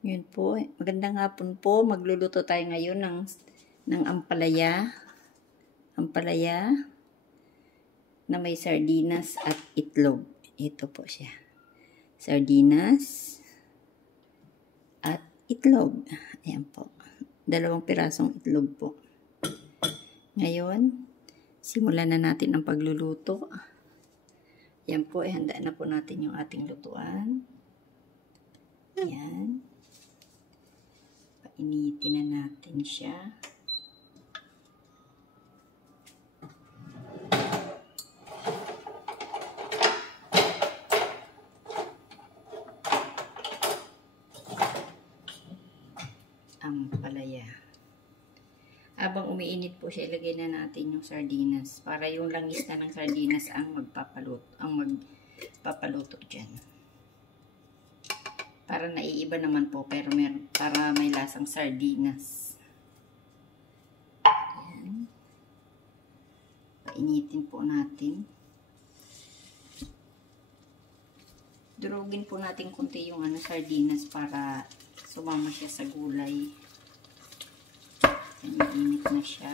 Yun po. Magandang hapon po. Magluluto tayo ngayon ng ampalaya. Ampalaya na may sardinas at itlog. Ito po siya. Sardinas at itlog. Ayan po. 2 pirasong itlog po. Ngayon, simulan na natin ang pagluluto. Yan po. Handa na po natin yung ating lutuan. Ayan. Painitin na natin siya. Ampalaya. Habang umiinit po siya, ilagay na natin yung sardinas para yung langis na ng sardinas ang magpapaluto dyan. Para naiiba naman po, pero para may lasang sardinas. Ayan. Painitin po natin. Durugin po natin konti yung sardinas para sumama siya sa gulay. Init na siya.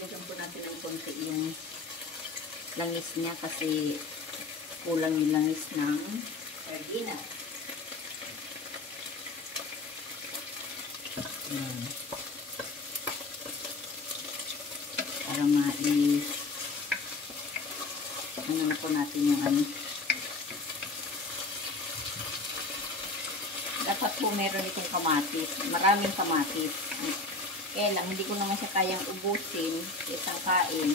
Lagyan po natin ng konti yung langis niya kasi kulang yung langis ng sardinas. Ayan. Para ano na po natin yung dapat po meron itong kamatis, maraming kamatis. Kaya lang, hindi ko naman siya kayang ubusin sa isang kain.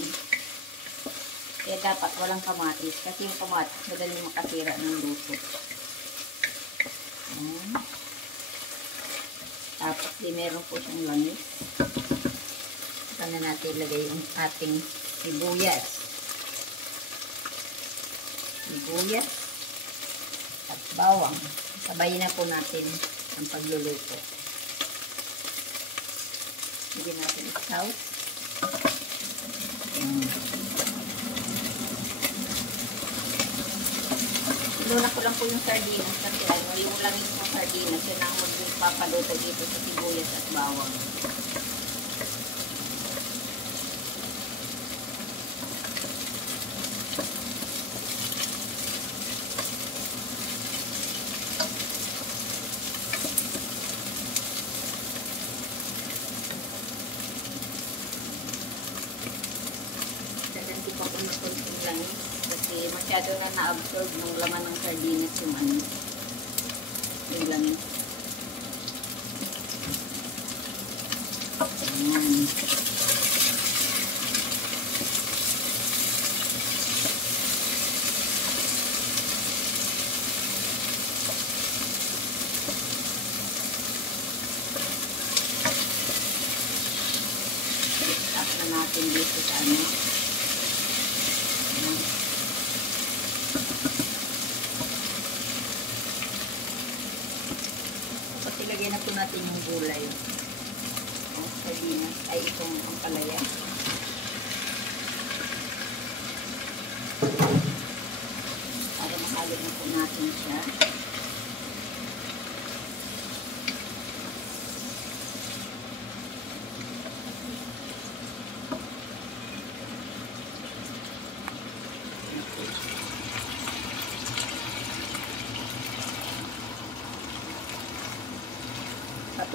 Kaya dapat walang kamatis kasi yung kamatis madaling makasira ng luto. Ayan. Tapos meron po siyang langis. Saka na natin ilagay yung ating sibuyas. Sibuyas at bawang. Sabayin na po natin ang pagluluto. Bigyan natin i-sauce. Iluna ko lang po yung sardinas kasi yung langis ng sardinas yun ang magpapaluto dito sa sibuyas at bawang. Dadanti pa po na konting langis kasi masyado na na-absorb ng laman ng sardinas yung langis. Ayan. Stop na natin dito sa Tapos ilagay na po natin yung gulay. Sardinas ay itong ampalaya. Para mahalo na po natin siya.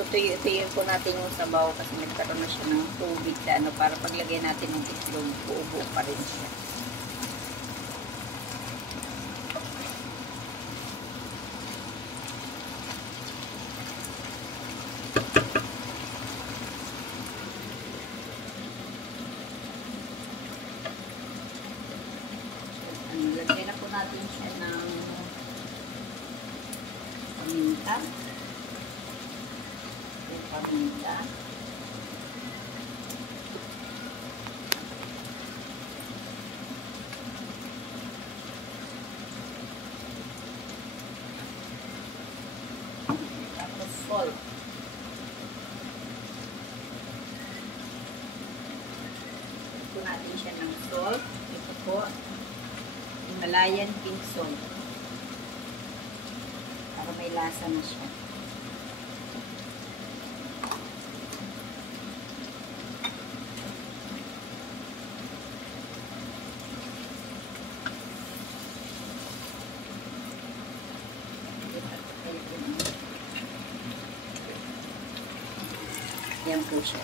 Tutuyo-tuyo po natin yung sabaw kasi nagkaroon na siya ng tubig para paglagay natin ng itlog, buo-buo pa rin siya. Lagyan na po natin siya ng paminta. Paminta. salt. Ito natin siya ng salt. Ito po, Himalayan pink salt. Para may lasa na siya. Yan po siya.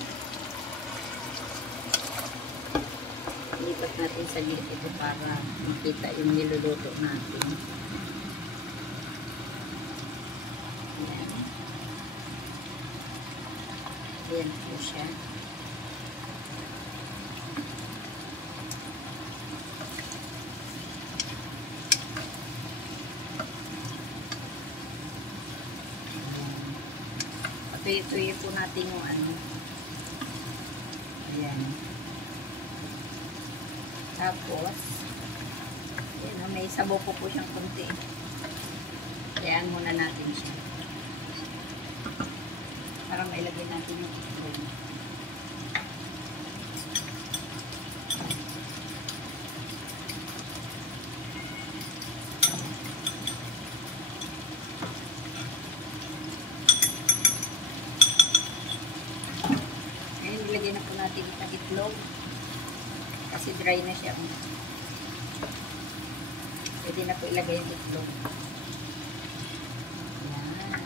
Lipat natin sa gilid ito para makita yung niluluto natin. Yan. Yan po siya. Tuyo-tuyo po natin yung ano. Ayan. Tapos, ayan, may sabaw po siyang kunti. Ayan muna natin siya. Para mailagay natin yung itlog. Ilagay na po natin itong itlog kasi dry na siya. Pwede na po ilagay yung itlog. Ayan.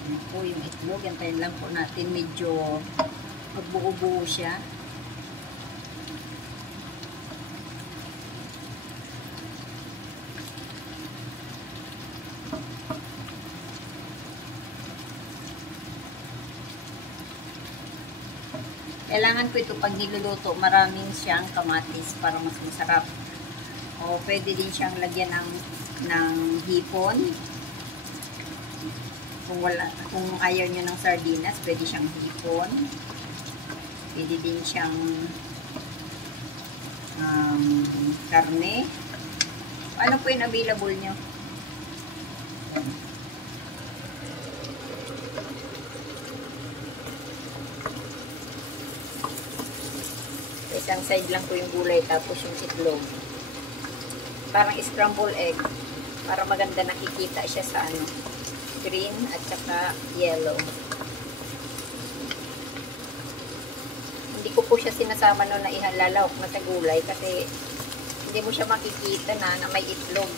Ayan po yung itlog. Antayin lang po natin medyo magbuo-buo siya. Kailangan ko ito pag niluluto, maraming siyang kamatis para mas masarap. O pwede din siyang lagyan ng hipon. Kung ayaw nyo ng sardinas, pwede siyang hipon. Pwede din siyang karne. Ano po yung available nyo? Isang side lang po yung gulay, tapos yung itlog. Parang scramble egg. Para maganda nakikita siya sa ano, green at saka yellow. Hindi ko po siya sinasama no na ihalalawak na sa gulay kasi hindi mo siya makikita na may itlog.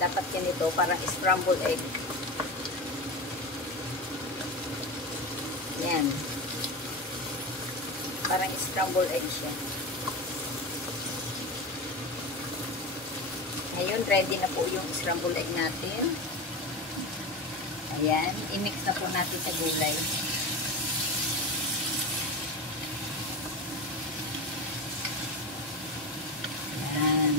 Dapat ganito, parang scramble egg. Yan. Parang scramble egg siya. Ngayon, ready na po yung scramble egg natin. Ayan. I-mix na po natin sa gulay. Ayan.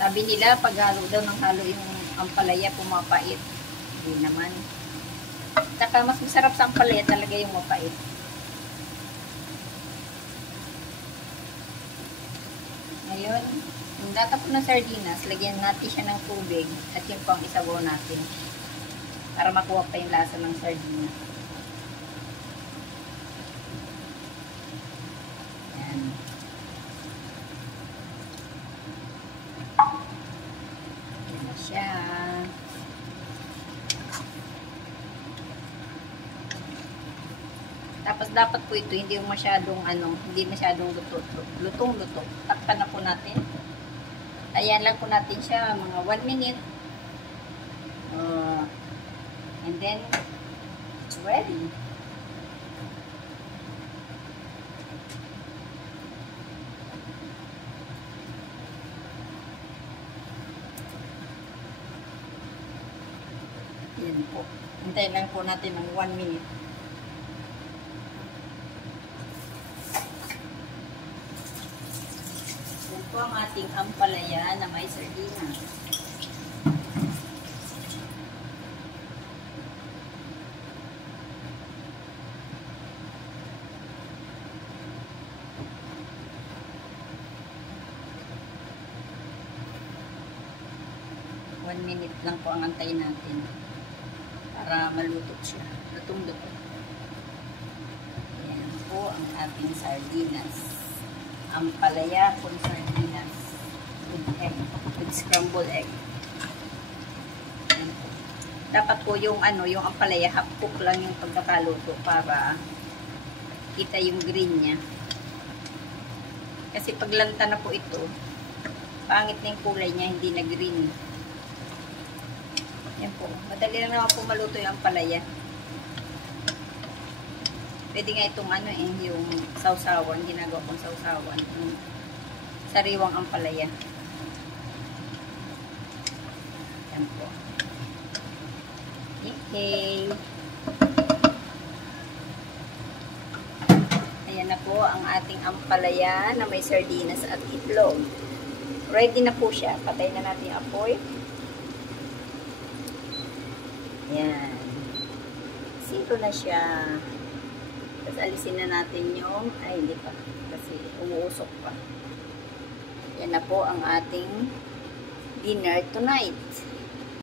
Sabi nila, pag halo daw ng halo yung ampalaya, pumapait. Hindi naman. Saka mas masarap sa ampalaya talaga yung mapait. Ngayon, yung data po ng sardinas, lagyan natin siya ng tubig at yung pang isabaw natin para makuha pa yung lasa ng sardinas. Ayan. Ayan na siya. Tapos dapat po ito hindi masyadong hindi masyadong lutong-luto. Takpan na po natin. Ayan lang po natin siya mga 1 minute. And then it's ready. Ayan po. Hintayin lang po natin ng 1 minute. Yan po ang ating ampalaya na may sardinas. 1 minute lang po ang antayin natin para maluto siya. Lutong-luto. Ayan po ang ating sardinas. Ang palaya po sardinas with egg, with scrambled egg. Ayan po. Dapat po yung yung ampalaya, half cook lang yung pagkakaluto para kita yung green niya. Kasi pag lanta na po ito, pangit na yung kulay niya, hindi na green. Yan po. Madali lang naman po maluto yung ampalaya. Pwede nga itong yung sausawan, ginagawa kong sausawan. Yung sariwang ampalaya. Yan po. Okay. Ayan na po ang ating ampalaya na may sardinas at itlog. Ready na po siya. Patay na natin yung apoy. Ayan. Sito na siya. Tapos alisin na natin yung, hindi pa. Kasi umuusok pa. Yan na po ang ating dinner tonight.